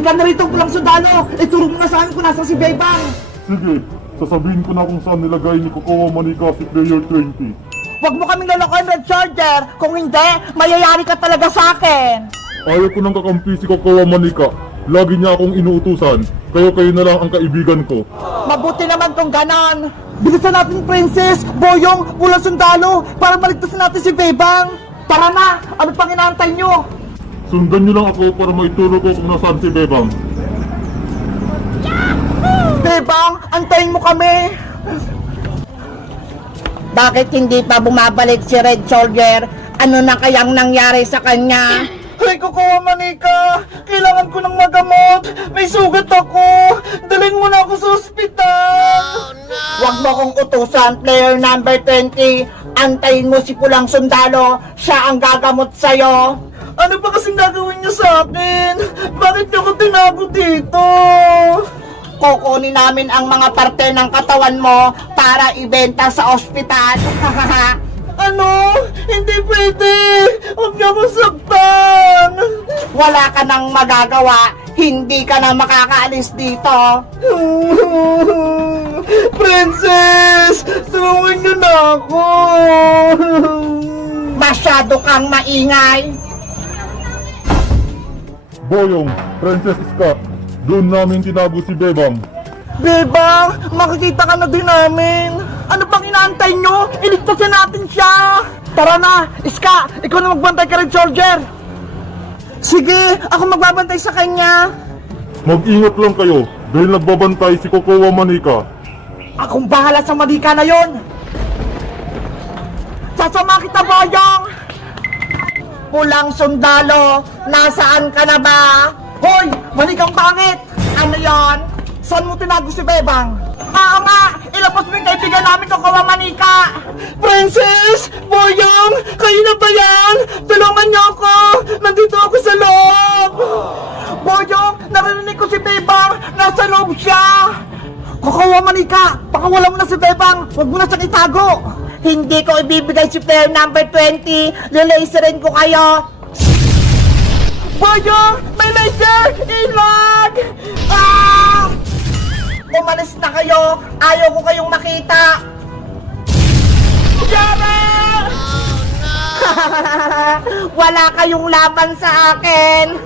Halika na rito, pulang sundalo! Ituro mo na sa amin kung nasan si Bebang! Sige, sasabihin ko na kung saan nilagay ni Kokowa Manika si Player 20. Huwag mo kaming lalakoy, Red Charger! Kung hindi, mayayari ka talaga sa akin! Ayaw ko nang kakampi si Kokowa Manika. Lagi niya akong inuutusan. Kayo na lang ang kaibigan ko. Mabuti naman kung ganon! Bilisan natin, Princess, Boyong, pulang sundalo, para maligtasin natin si Bebang! Tara na! Ano pang inaantay nyo? Sundan niyo lang ako para maituro ko kung nasaan si Bebang. Bebang, antayin mo kami! Bakit hindi pa bumabalik si Red Soldier? Ano na kayang nangyari sa kanya? Ay, Kokowa Manika! Kailangan ko ng magamot! May sugat ako! Dalhin mo na ako sa ospital! Huwag mo kong utusan, player number 20. Antayin mo si Pulang Sundalo. Siya ang gagamot sa'yo. Ano ba kasing gagawin niyo sa akin? Bakit niyo ko tinago dito? Kukunin namin ang mga parte ng katawan mo para ibenta sa ospital. Ano? Hindi pwede! Huwag niyo ako saktan! Wala ka nang magagawa. Hindi ka na makakaalis dito. Princess! Tulungan niyo na ako! Masyado kang maingay. Boyong, Princess Iska, doon namin tinago si Bebang. Bebang, makikita ka na din namin! Ano pang inaantay nyo? Iligtasin natin siya! Tara na! Iska, ikaw na magbantay ka rin, soldier! Sige, ako magbabantay sa kanya! Mag-ingat lang kayo dahil nagbabantay si Kokowa Manika. Akong bahala sa Manika na yon! Sasama kita, Boyong! Pulang Sundalo, nasaan ka na ba? Hoy! Manikang pangit! Ano yon? Saan mo tinago si Bebang? Oo nga! Ilabas mo yung kaibigan namin, Kokowa Manika! Princess! Boyong! Kayo na ba yan? Tulungan niyo ako! Nandito ako sa loob! Boyong! Narinig ko si Bebang! Nasa loob siya! Kokowa Manika! Pakawala mo na si Bebang! Huwag mo na siyang itago! Hindi ko ibibigay si player number 20. Lilaserin ko kayo. Boyong! May laser! Ilag! Ah! Umalis na kayo. Ayaw ko kayong makita. Yara! Wala kayong laban sa akin.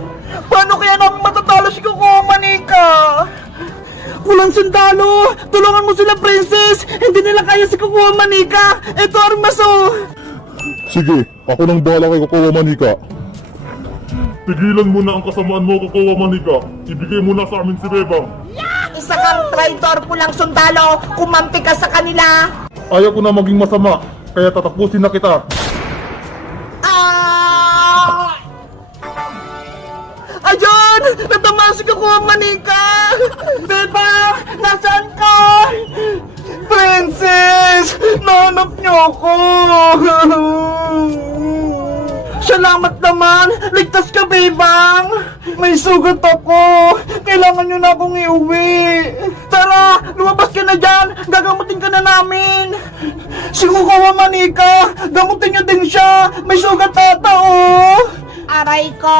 Paano kaya namin matatalo si Kokowa Manika? Pulang sundalo! Tulungan mo sila, Princess! Hindi nila kaya si Kokowa Manika! Ito, Armaso! Sige, ako nang bahala kay Kokowa Manika. Tigilan mo na ang kasamaan mo, Kokowa Manika. Ibigay mo na sa amin si Bebang. Isa kang traitor, Pulang Sundalo. Kumampi ka sa kanila. Ayaw ko na maging masama, kaya tatapusin na kita. Ah! Ayun! Natamaan si Kokowa Manika! Beba! Nasaan ka? Princess! Nahanap niyo ako! Salamat naman! Ligtas ka, Bebang! May sugat ako! Kailangan niyo na akong iuwi! Tara! Lumabas ka na dyan! Gagamutin ka na namin! Si Kokowa Manika! Gamutin niyo din siya! May sugat ata, oh! Aray ko.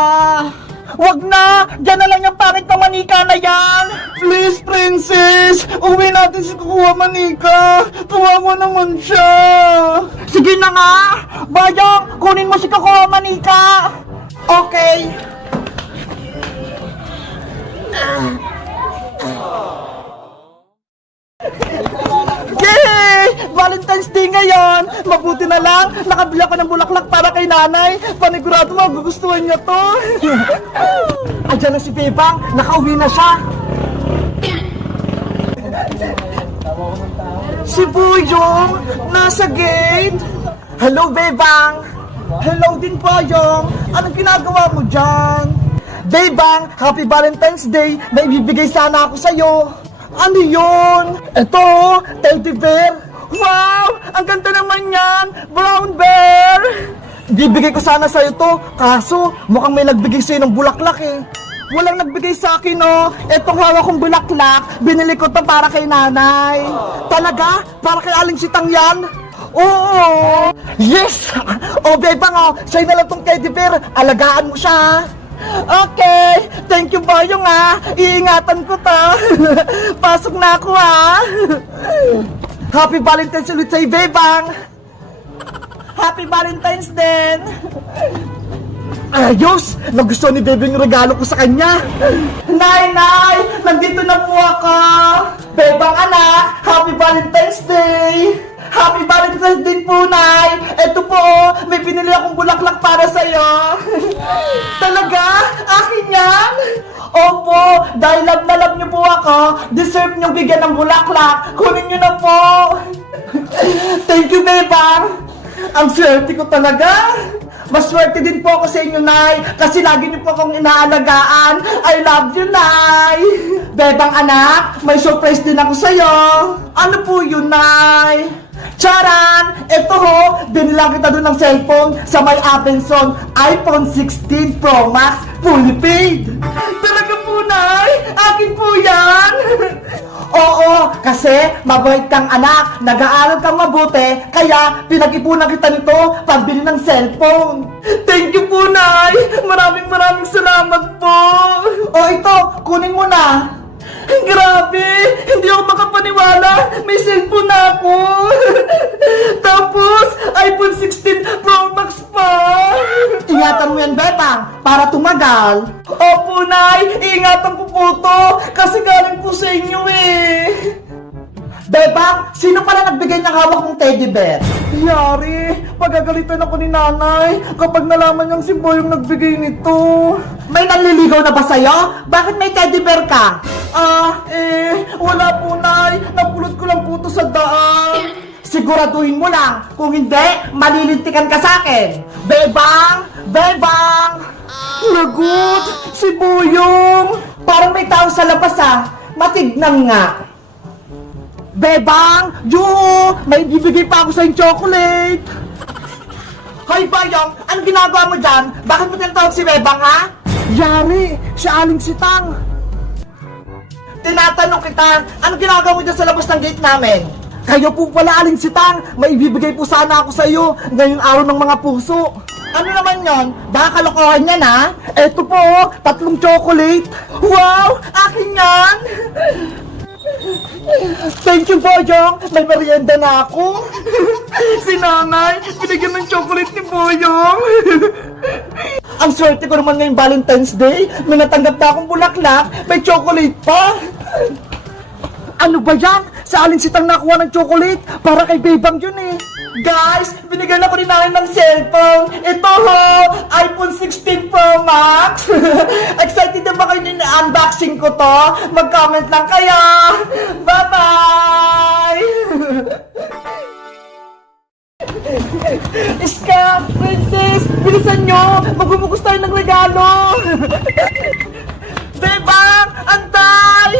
Wag na! Diyan na lang yung pangit na Manika na yan! Please, Princess! Uwi natin si Kokowa Manika! Kawawa naman siya! Sige na nga! Bayang, kunin mo si Kokowa Manika! Okay! Yay! Valentine's Day ngayon! Mabuti na lang, nakabili ako ng bulaklak para kay nanay. Panigurado mo, gugustuhan niya to. Andiyan na si Bebang, nakauwi na siya. Si Boyong, nasa gate. Hello, Bebang. Hello din, Boyong. Anong ginagawa mo dyan? Bebang, Happy Valentine's Day. May ibibigay sana ako sa'yo. Ano yun? Ito, teddy bear. Wow! Ang ganda naman yan! Brown bear! Bibigay ko sana sa'yo to, kaso mukhang may nagbigay sa'yo ng bulaklak eh. Walang nagbigay sa akin, oh. Etong hawak kong bulaklak, binili ko to para kay nanay. Talaga? Para kay Aling Sitang yan? Oo! Yes! O, Bebang, oh, sa'yo na lang tong teddy bear. Alagaan mo siya. Okay, thank you Boyong ha. Iingatan ko to. Pasok na ako ha. Happy Valentine's ulit sa'yo, Bebang. Happy Valentine's din. Ayos! Nagustuhan ni Bebe yung regalo ko sa kanya. Nay! Nandito na po ako. Bebang anak, Happy Valentine's Day. Happy Valentine's Day po, Nay. Ito po, may pinili akong bulaklak para sa'yo. Talaga? Akin yan? Opo, dahil love na love niyo po ako, deserve niyo bigyan ng bulaklak. Kunin niyo na po. Thank you, Bebang. Ang swerte ko talaga. Maswerte din po ako sa inyo, Nay, kasi lagi niyo po akong inaalagaan. I love you, Nay. Bebang anak, may surprise din ako sa'yo. Ano po yun, Nay? Charan! Ito ho, binilang kita doon ng cellphone sa may Abenson iPhone 16 Pro Max fully paid. Talaga po, Nay? Akin po yan? Oo, kasi mabait kang anak, nag-aaral kang mabuti, kaya pinag-ipunan kita nito pambili ng cellphone. Thank you po, Nay! Maraming salamat po! O ito, kunin mo na. Grabe! Hindi ako makapaniwala! May cellphone na ako! Tapos, iPhone 16 Pro Max pa! Ingatan mo yan, Betang, para tumagal. Opo, Nay! Iingatan ko po to! Kasi galing po sa inyo eh! Bebang, sino pala nagbigay ng hawak mong teddy bear? Yari, pagagalitan ako ni nanay kapag nalaman niyang si Boy yung nagbigay nito. May nanliligaw na ba sa'yo? Bakit may teddy bear ka? Wala po, Nay. Napulot ko lang po to sa daan. Siguraduhin mo lang. Kung hindi, malilintikan ka sa akin. Bebang! Bebang! Lagot! Si Boyong! Parang may tao sa labas Matignan nga. Bebang! Yoo! May ibibigay pa ako sa chocolate! Hoy, Boyong! Anong ginagawa mo dyan? Bakit mo tinatawag si Bebang, ha? Yari! Si Aling Sitang! Tinatanong kita, anong ginagawa mo dyan sa labas ng gate namin? Kayo po pala, Aling Sitang! May ibibigay po sana ako sa iyo ngayong araw ng mga puso! Ano naman yon? Baka kalokohan yan, ha? Eto po, 3 chocolate! Wow! Akin yan! Thank you, Boyong! May merienda na ako! Si nanay, binigyan ng chocolate ni Boyong! Ang swerte ko naman ngayong Valentine's Day! May natanggap na akong bulaklak, may chocolate pa! Ano ba yan? Sa Aling Sitang nakuha ng chocolate? Para kay Bebang yun eh! Guys, binigyan ako ni nanay ng cellphone! Ito ho! iPhone 16 Pro Max! Excited na ba kayo na-unboxing ko to? Mag-comment lang kayo! Bye-bye! Iska! Princess! Bilisan nyo! Magbubukas tayo ng regalo! Bebang! Antay!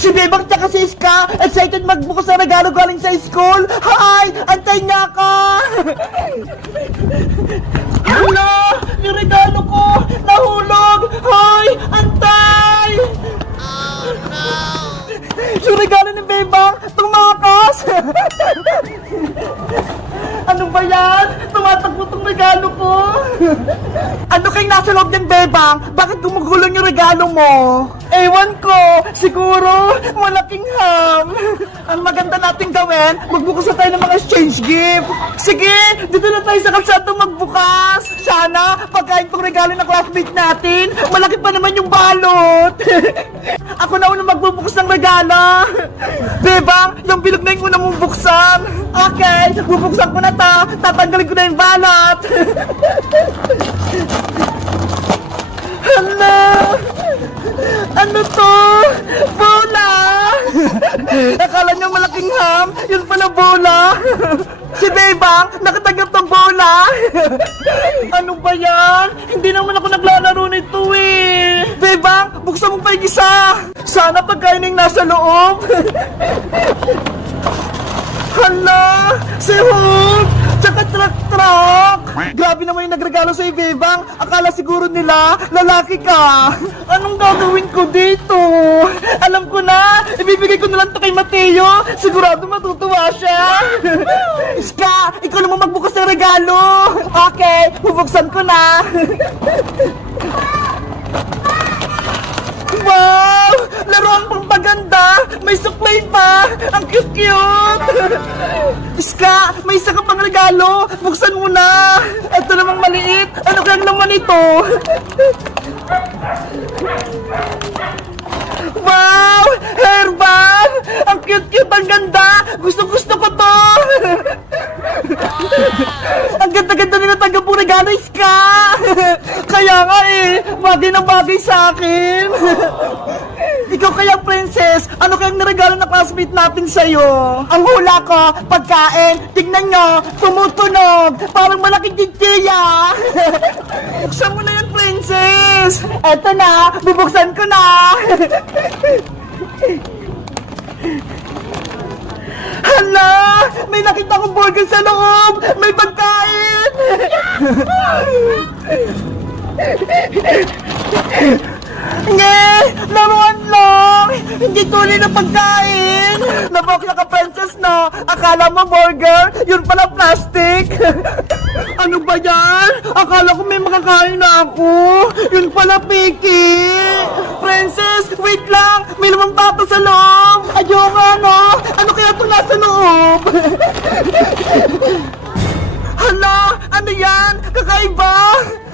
Si Bebang tsaka si Iska, excited magbukas ng regalo galing sa school. Hi! Antay niya ka! Hala! Yung regalo ko! Nahulog! Hi! Antay! Oh no! Yung regalo ni Bebang! Tumakas! Ano ba yan? Tumatakbo tong regalo ko! Ano kayong nasa loob ng Bebang? Bakit gumugulong yung regalo mo? Ewan ko! Siguro, malaking ham! Ang maganda nating gawin, magbukas na tayo ng mga exchange gift! Sige! Dito na tayo sa kalsada magbukas! Sana, pagkain tong regalo ng classmate natin, malaki pa naman yung balot! Ako na unang magbubukas ng regalo! Bebang, yung bilog na yung una mong buksan! Okay, bubuksan ko na to! Tatanggalin ko na yung balot! Hala! Ano to? Bola! Akala niya malaking ham, yun pala bola! Si Bebang, nakatanggap ng bola! Ano ba yan? Hindi naman ako naglalaro nito eh! Bebang, buksan mo pa yung isa! Sana pagkain yung nasa loob! Hala! Si Hulk! Tsaka truck-truck! Grabe naman yung nagregalo sa'yo, Bebang. Akala siguro nila, lalaki ka. Anong gagawin ko dito? Alam ko na, ibibigay ko na lang to kay Mateo. Sigurado matutuwa siya. Iska, ikaw naman magbukas ng regalo. Okay, bubuksan ko na. Wow! Laruan pampaganda! May suklay pa! Ang cute-cute! Iska, may isa ka pang regalo! Buksan mo na! Ito namang maliit! Ano kayang laman ito? Wow! Hairband! Ang cute-cute! Ang ganda! Gusto-gusto ko to! Ang ganda-ganda nila tanggap po regalo, Iska! Kaya nga eh, bagay na bagay sa akin! Ikaw kaya, Princess, ano kayang niregalo na classmate natin sa'yo? Ang hula ko, pagkain, tignan nyo, tumutunog, parang malaking tigtiya! Buksan mo na yan, Princess! Eto na, bubuksan ko na! Hala! May nakita kong burger sa loob! May pagkain! Nge! Laruan lang! Hindi tunay na pagkain! Nabokla ka, Princess, no? Akala mo burger? Yun pala plastic! Ano ba yan? Akala ko may makakain na ako! Yun pala piki! Princess, wait lang! May lamang papa sa loob! Ayoko, ano? Ano kaya ito nasa loob? Hala! Ano yan? Kakaiba!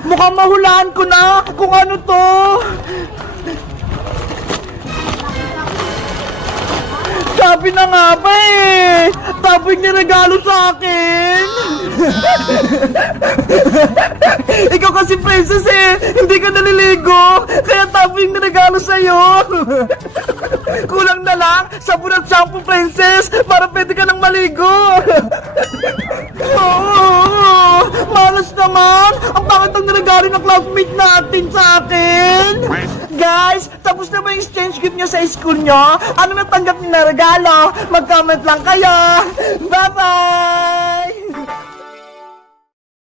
Mukhang mahulaan ko na kung ano to! Sabi na nga ba eh! Tapos niregalo sa akin! Ikaw kasi, Princess eh! Hindi ka naliligo! Kaya tapos yung niregalo sa'yo! Kulang na lang, sabon at shampoo, Princess! Para pwede ka nang maligo! Oo! Malas naman! Ang pangit ang niregalo ng classmate natin sa akin! Guys, tapos na ba yung exchange gift nyo sa school nyo? Ano natanggap nyo na regalo? Mag-comment lang kayo! Bye-bye!